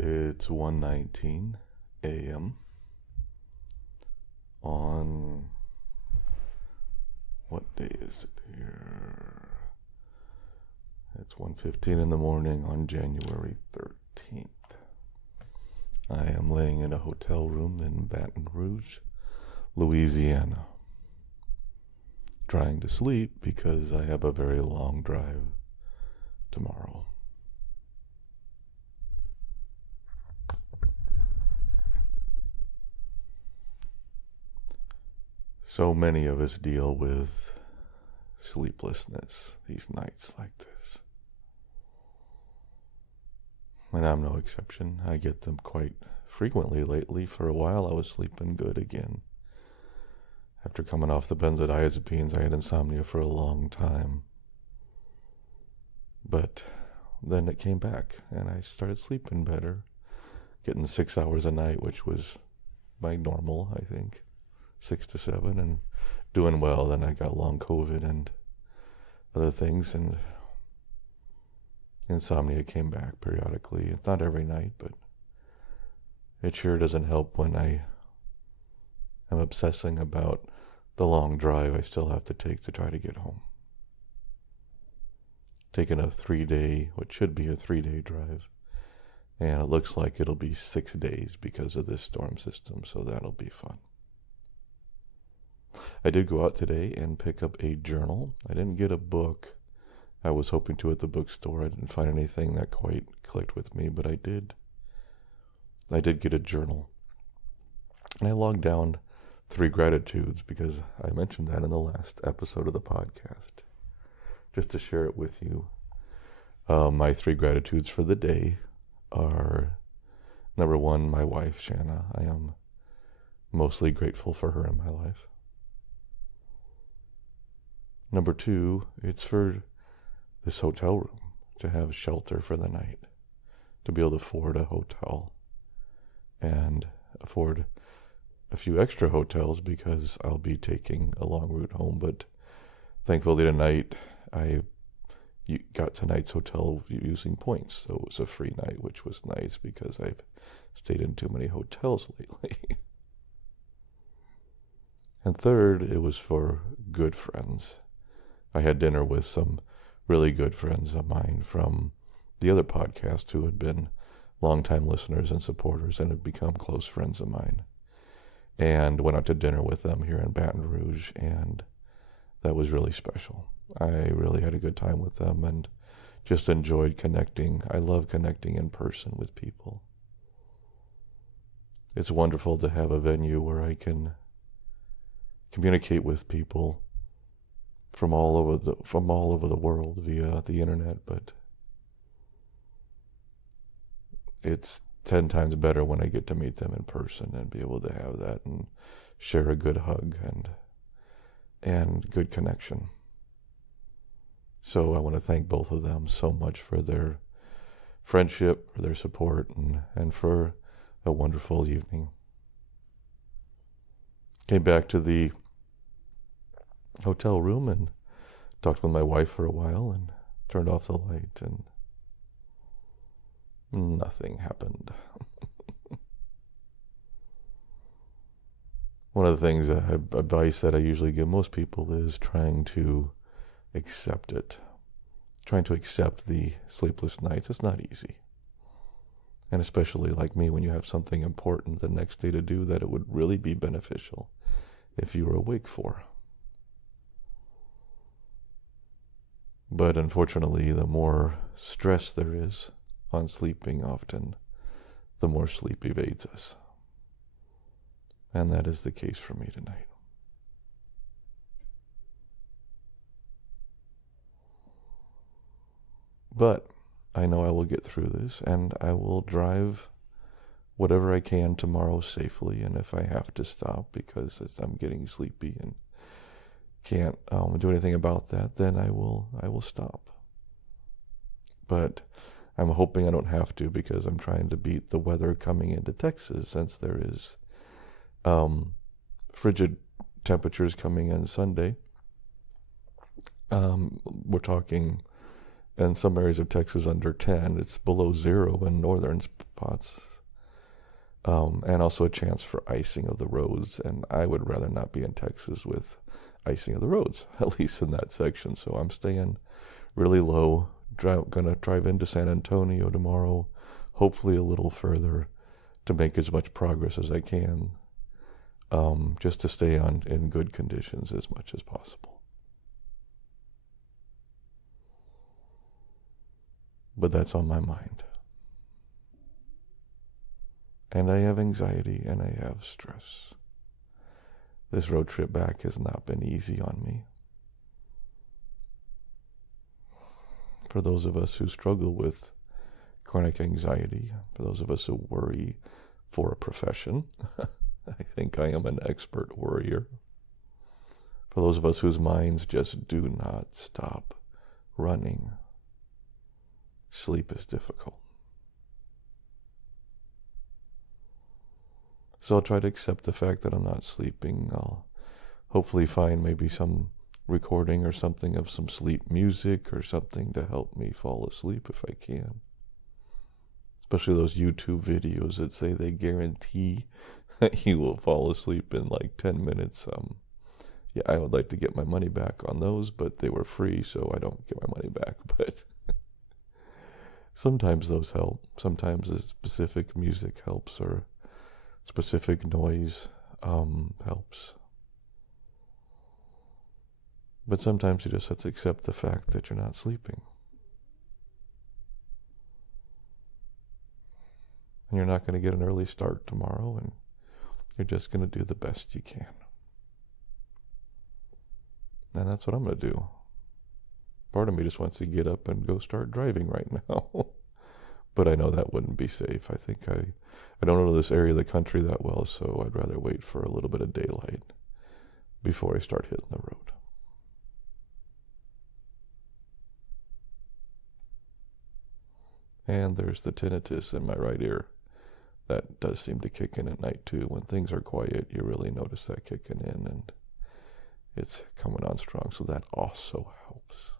It's 1:19 a.m. on, what day is it here? It's 1:15 in the morning on January 13th. I am laying in a hotel room in Baton Rouge, Louisiana, trying to sleep because I have a very long drive tomorrow. So many of us deal with sleeplessness these nights like this. And I'm no exception. I get them quite frequently lately. For a while I was sleeping good again. After coming off the benzodiazepines, I had insomnia for a long time. But then it came back and I started sleeping better. Getting 6 hours a night, which was my normal, I think. 6 to 7, and doing well. Then I got long COVID and other things, and insomnia came back periodically. It's not every night, but it sure doesn't help when I am obsessing about the long drive I still have to take to try to get home. Taking a 3-day, what should be a 3-day drive, and it looks like it'll be 6 days because of this storm system, so that'll be fun. I did go out today and pick up a journal. I didn't get a book. I was hoping to at the bookstore. I didn't find anything that quite clicked with me, but I did get a journal. And I logged down 3 gratitudes because I mentioned that in the last episode of the podcast. Just to share it with you. My 3 gratitudes for the day are, number 1, my wife, Shanna. I am mostly grateful for her in my life. Number 2, it's for this hotel room, to have shelter for the night, to be able to afford a hotel and afford a few extra hotels because I'll be taking a long route home. But thankfully tonight I got tonight's hotel using points, so it was a free night, which was nice because I've stayed in too many hotels lately. And third, it was for good friends. I had dinner with some really good friends of mine from the other podcast who had been longtime listeners and supporters and had become close friends of mine. And went out to dinner with them here in Baton Rouge, and that was really special. I really had a good time with them and just enjoyed connecting. I love connecting in person with people. It's wonderful to have a venue where I can communicate with people from all over the world via the internet, but it's 10 times better when I get to meet them in person and be able to have that and share a good hug and good connection. So I want to thank both of them so much for their friendship, for their support, and for a wonderful evening. Came back to the hotel room and talked with my wife for a while and turned off the light, and nothing happened. One of the things, advice that I usually give most people is trying to accept it. Trying to accept the sleepless nights. It's not easy. And especially like me, when you have something important the next day to do that it would really be beneficial if you were awake for. But unfortunately, the more stress there is on sleeping, often the more sleep evades us. And that is the case for me tonight. But I know I will get through this, and I will drive whatever I can tomorrow safely. And if I have to stop because I'm getting sleepy and can't do anything about that, then I will stop. But I'm hoping I don't have to, because I'm trying to beat the weather coming into Texas, since there is frigid temperatures coming in Sunday. We're talking and some areas of Texas under 10. It's below 0 in northern spots. And also a chance for icing of the roads. And I would rather not be in Texas with icing of the roads, at least in that section. So I'm staying really low. Gonna drive into San Antonio tomorrow, hopefully a little further, to make as much progress as I can, just to stay in good conditions as much as possible. But that's on my mind. And I have anxiety and I have stress. This road trip back has not been easy on me. For those of us who struggle with chronic anxiety, for those of us who worry for a profession, I think I am an expert worrier. For those of us whose minds just do not stop running, sleep is difficult. So I'll try to accept the fact that I'm not sleeping. I'll hopefully find maybe some recording or something of some sleep music or something to help me fall asleep if I can. Especially those YouTube videos that say they guarantee that you will fall asleep in like 10 minutes. Yeah, I would like to get my money back on those, but they were free, so I don't get my money back. But sometimes those help. Sometimes the specific music helps, or specific noise helps. But sometimes you just have to accept the fact that you're not sleeping. And you're not going to get an early start tomorrow, and you're just going to do the best you can. And that's what I'm going to do. Part of me just wants to get up and go start driving right now. But I know that wouldn't be safe. I don't know this area of the country that well, so I'd rather wait for a little bit of daylight before I start hitting the road. And there's the tinnitus in my right ear. That does seem to kick in at night too. When things are quiet, you really notice that kicking in, and it's coming on strong, so that also helps.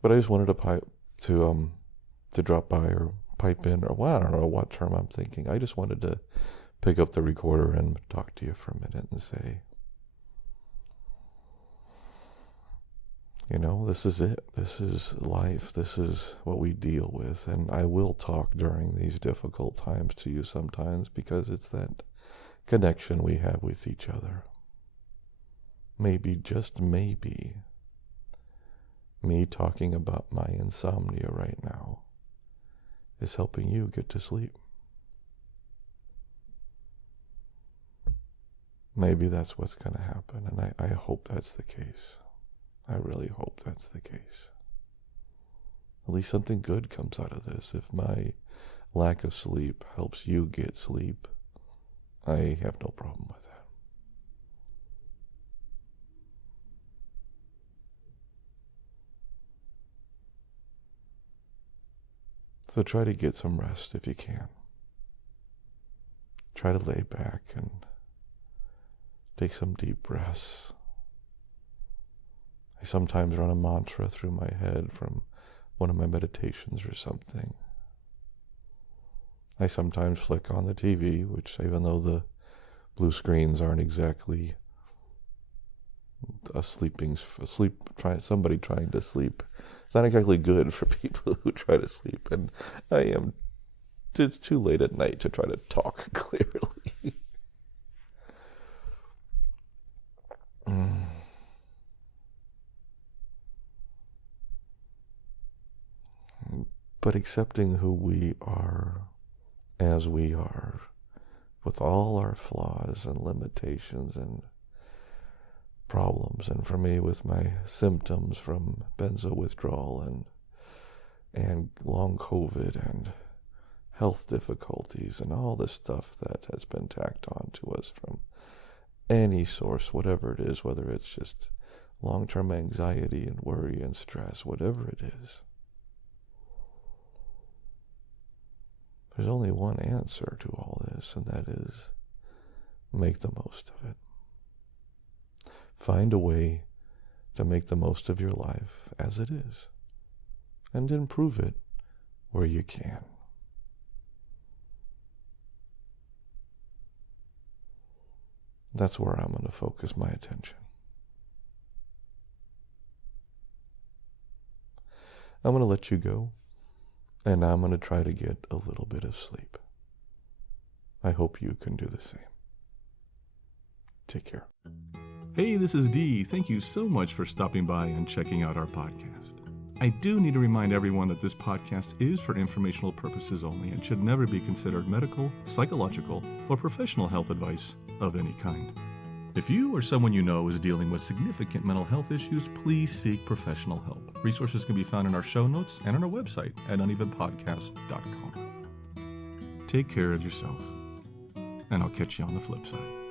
But I just wanted to drop by or pipe in, or well, I don't know what term I'm thinking. I just wanted to pick up the recorder and talk to you for a minute and say, you know, this is it. This is life. This is what we deal with. And I will talk during these difficult times to you sometimes, because it's that connection we have with each other. Maybe, just maybe, me talking about my insomnia right now is helping you get to sleep. Maybe that's what's going to happen, and I hope that's the case. I really hope that's the case. At least something good comes out of this. If my lack of sleep helps you get sleep, I have no problem with that. So try to get some rest if you can. Try to lay back and take some deep breaths. I sometimes run a mantra through my head from one of my meditations or something. I sometimes flick on the TV, which, even though the blue screens aren't exactly somebody trying to sleep, it's not exactly good for people who try to sleep, and it's too late at night to try to talk clearly. But accepting who we are as we are, with all our flaws and limitations and problems, and for me with my symptoms from benzo withdrawal and long COVID and health difficulties and all the stuff that has been tacked on to us from any source, whatever it is, whether it's just long-term anxiety and worry and stress, whatever it is. There's only one answer to all this, and that is make the most of it. Find a way to make the most of your life as it is and improve it where you can. That's where I'm going to focus my attention. I'm going to let you go, and I'm going to try to get a little bit of sleep. I hope you can do the same. Take care. Hey, this is Dee. Thank you so much for stopping by and checking out our podcast. I do need to remind everyone that this podcast is for informational purposes only and should never be considered medical, psychological, or professional health advice of any kind. If you or someone you know is dealing with significant mental health issues, please seek professional help. Resources can be found in our show notes and on our website at unevenpodcast.com. Take care of yourself, and I'll catch you on the flip side.